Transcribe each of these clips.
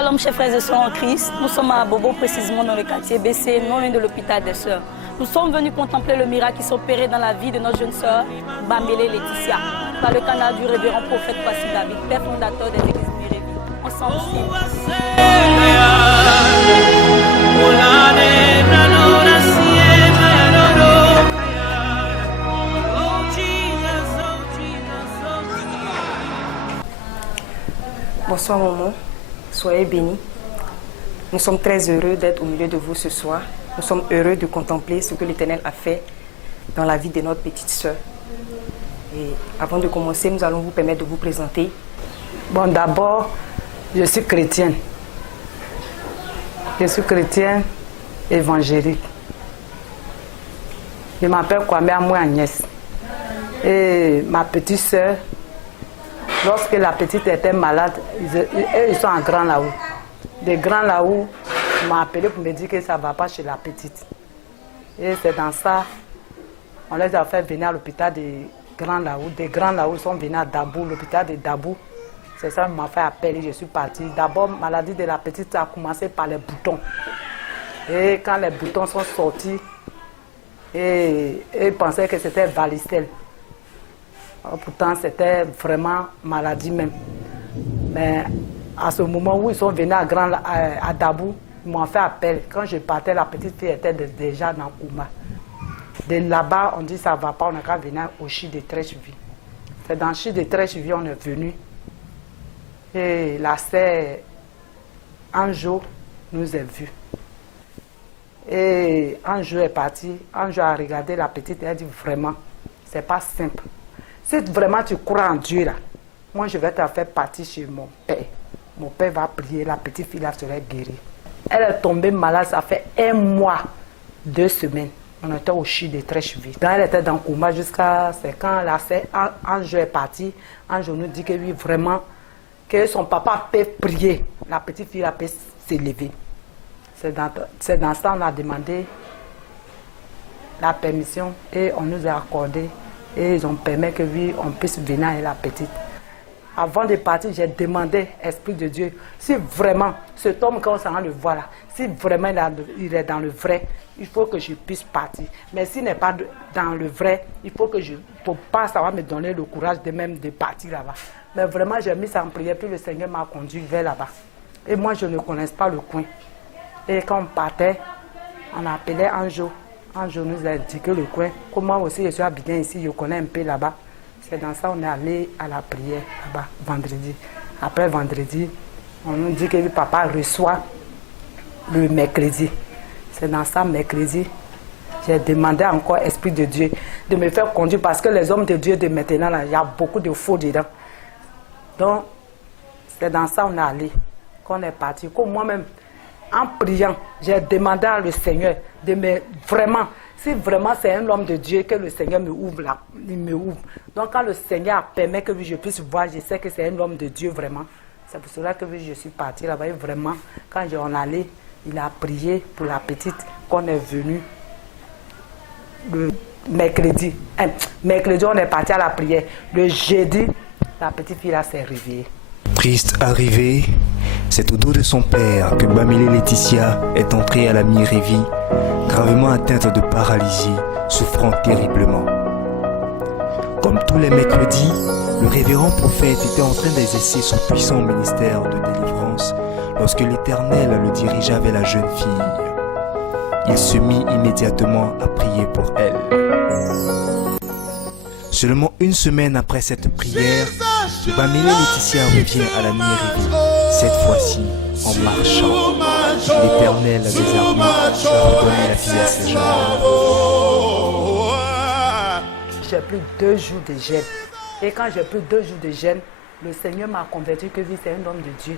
Shalom, chers frères et sœurs en Christ. Nous sommes à Bobo, précisément dans le quartier BC, non loin de l'hôpital des sœurs. Nous sommes venus contempler le miracle qui s'opérait dans la vie de notre jeune sœur, Bamélé Laetitia, par le canal du révérend prophète Passy David, père fondateur des églises Mirevi. Ensemble aussi. Bonsoir maman, soyez bénis. Nous sommes très heureux d'être au milieu de vous ce soir. Nous sommes heureux de contempler ce que l'Éternel a fait dans la vie de notre petite sœur. Et avant de commencer, nous allons vous permettre de vous présenter. Bon, d'abord, je suis chrétienne. Je suis chrétienne évangélique. Je m'appelle Kwame Amoué Agnès. Et ma petite sœur, lorsque la petite était malade, ils sont en Grand Laou. Des Grands Laou m'ont appelé pour me dire que ça ne va pas chez la petite. Et c'est dans ça, on les a fait venir à l'hôpital de Grand Laou. Des Grands Laou sont venus à Dabou, l'hôpital de Dabou. C'est ça qui m'a fait appel et je suis partie. D'abord, la maladie de la petite a commencé par les boutons. Et quand les boutons sont sortis, et ils pensaient que c'était varicelle. Pourtant, c'était vraiment maladie même. Mais à ce moment où ils sont venus à Dabou, ils m'ont fait appel. Quand je partais, la petite fille était déjà dans le coma. De là-bas, on dit ça ne va pas, on a qu'à venir au CHI de Trècheville. C'est dans le CHI de Trècheville on est venu. Et la sœur Anjo nous a vus. Et Anjo est parti. Anjo a regardé la petite et a dit vraiment, c'est pas simple. Si vraiment tu crois en Dieu là, moi je vais te faire partie chez mon père. Mon père va prier, la petite fille là serait guérie. Elle est tombée malade, ça fait 1 mois, 2 semaines. On était au CHI de Trècheville. Elle était dans le coma jusqu'à c'est quand la sœur Anjo est partie. Anjo nous dit que oui, vraiment, que son papa peut prier. La petite fille là peut s'élever. C'est dans ça qu'on a demandé la permission et on nous a accordé. Et ils ont permis que oui, on puisse venir à la petite. Avant de partir, j'ai demandé, Esprit de Dieu, si vraiment, cet homme, quand on s'en le voit là, si vraiment il est dans le vrai, il faut que je puisse partir. Mais s'il n'est pas dans le vrai, il faut que je ne peux pas, ça va me donner le courage de même de partir là-bas. Mais vraiment, j'ai mis ça en prière, puis le Seigneur m'a conduit vers là-bas. Et moi, je ne connais pas le coin. Et quand on partait, on appelait Anjo. Anjo nous a indiqué le coin. Comme moi aussi, je suis habité ici, je connais un peu là-bas. C'est dans ça qu'on est allé à la prière là-bas, vendredi. Après vendredi, on nous dit que le papa reçoit le mercredi. C'est dans ça, mercredi, j'ai demandé encore Esprit de Dieu de me faire conduire parce que les hommes de Dieu de maintenant, là, il y a beaucoup de faux dedans. Donc, c'est dans ça qu'on est allé, qu'on est parti. Comme moi-même, en priant, j'ai demandé à le Seigneur de me vraiment, si vraiment c'est un homme de Dieu, que le Seigneur me ouvre là, il me ouvre. Donc quand le Seigneur permet que je puisse voir, je sais que c'est un homme de Dieu vraiment. C'est pour cela que je suis partie là-bas. Et vraiment, quand on allait, il a prié pour la petite qu'on est venu le mercredi. Mercredi, on est parti à la prière. Le jeudi, la petite fille là s'est réveillée. Triste arrivée, c'est au dos de son père que Bamélé Laetitia est entrée à la Mirevi, gravement atteinte de paralysie, souffrant terriblement. Comme tous les mercredis, le révérend prophète était en train d'exercer son puissant ministère de délivrance lorsque l'Éternel le dirigea vers la jeune fille. Il se mit immédiatement à prier pour elle. Seulement 1 semaine après cette prière, Bamélé Laetitia revient à la Mirevi, cette fois-ci en marchant. L'Éternel des armées a redonné la vie à ses gens. J'ai pris 2 jours de jeûne. Et quand j'ai pris 2 jours de jeûne, le Seigneur m'a convaincu que oui, c'est un homme de Dieu,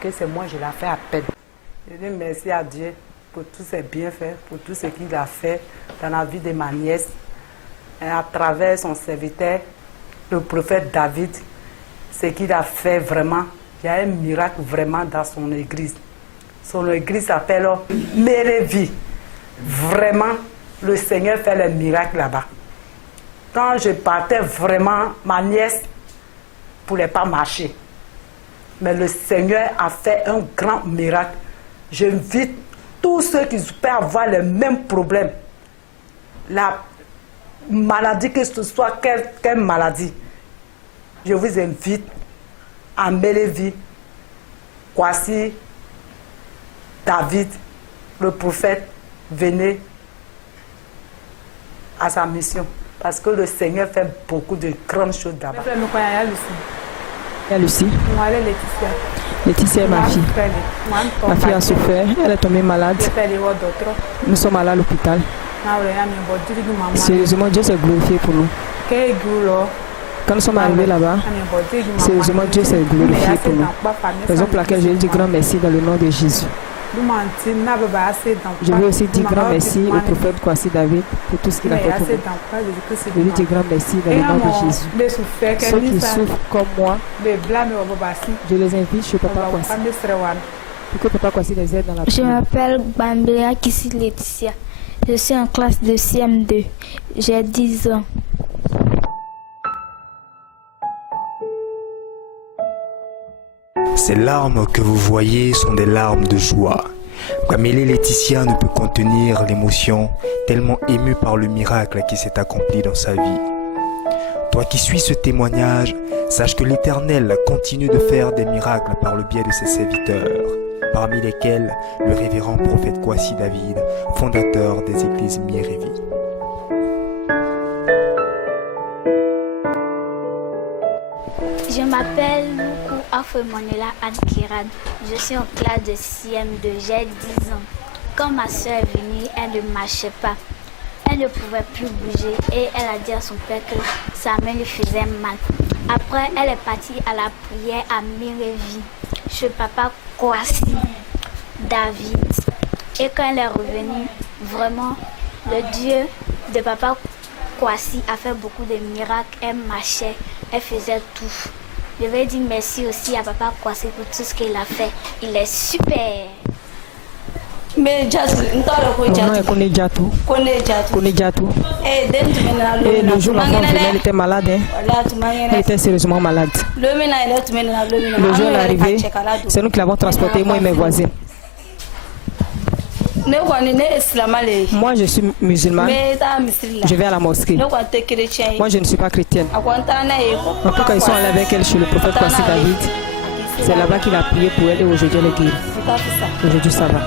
que c'est moi, je l'ai fait appel. Je dis merci à Dieu pour tous ses bienfaits, pour tout ce qu'il a fait dans la vie de ma nièce, et à travers son serviteur, le prophète David, ce qu'il a fait vraiment, il y a un miracle vraiment dans son église. Son église s'appelle Mirevi. Vraiment, le Seigneur fait le miracle là-bas. Quand je partais vraiment, ma nièce ne pouvait pas marcher. Mais le Seigneur a fait un grand miracle. J'invite tous ceux qui peuvent avoir les mêmes problèmes. La maladie, que ce soit quelle maladie, je vous invite à Mélévi, Kwasi, David, le prophète, venez à sa mission. Parce que le Seigneur fait beaucoup de grandes choses d'abord. Il y a Lucie. Laetitia est ma fille. Ma fille a souffert, elle est tombée malade. Nous sommes allés à l'hôpital. Sérieusement, Dieu s'est glorifié pour nous. Quand nous sommes arrivés là-bas, sérieusement, Dieu s'est glorifié pour nous. Raison pour laquelle je lui dis grand merci dans le nom de Jésus. Je veux aussi dire grand merci au prophète Kwasi David pour tout ce qu'il a fait pour nous. Je lui dis grand merci dans le nom de Jésus. Ceux qui souffrent comme moi, je les invite chez Papa Kwasi. Pour que Papa Kwasi les aide dans la Je m'appelle Bambéa Kissi Laetitia. Je suis en classe de CM2. J'ai 10 ans. Ces larmes que vous voyez sont des larmes de joie. Bamilé Laetitia ne peut contenir l'émotion, tellement émue par le miracle qui s'est accompli dans sa vie. Toi qui suis ce témoignage, sache que l'Éternel continue de faire des miracles par le biais de ses serviteurs, parmi lesquels le révérend prophète Kwasi David, fondateur des églises Mirevi. Je m'appelle Luku Afemonela Anne-Kiran. Je suis en classe de CM2. J'ai 10 ans. Quand ma soeur est venue, elle ne marchait pas. Elle ne pouvait plus bouger et elle a dit à son père que sa main lui faisait mal. Après, elle est partie à la prière à Mirevi, chez Papa Kwasi David. Et quand elle est revenue, vraiment, le Dieu de Papa Kwasi a fait beaucoup de miracles. Elle marchait, elle faisait tout. Je vais dire merci aussi à Papa Kwasi pour tout ce qu'il a fait. Il est super. Mais Mon nom est Kone Djatou. Et le jour où l'enfant venait, elle était malade. Elle était sérieusement malade. Le jour où elle est arrivée, c'est nous qui l'avons transportée, moi et mes voisins. Moi, je suis musulmane. Je vais à la mosquée. Moi, je ne suis pas chrétienne. En tout cas, ils sont allés avec elle chez le prophète Kwasi David. C'est là-bas qu'il a prié pour elle et aujourd'hui, elle est guérie. Aujourd'hui, ça va.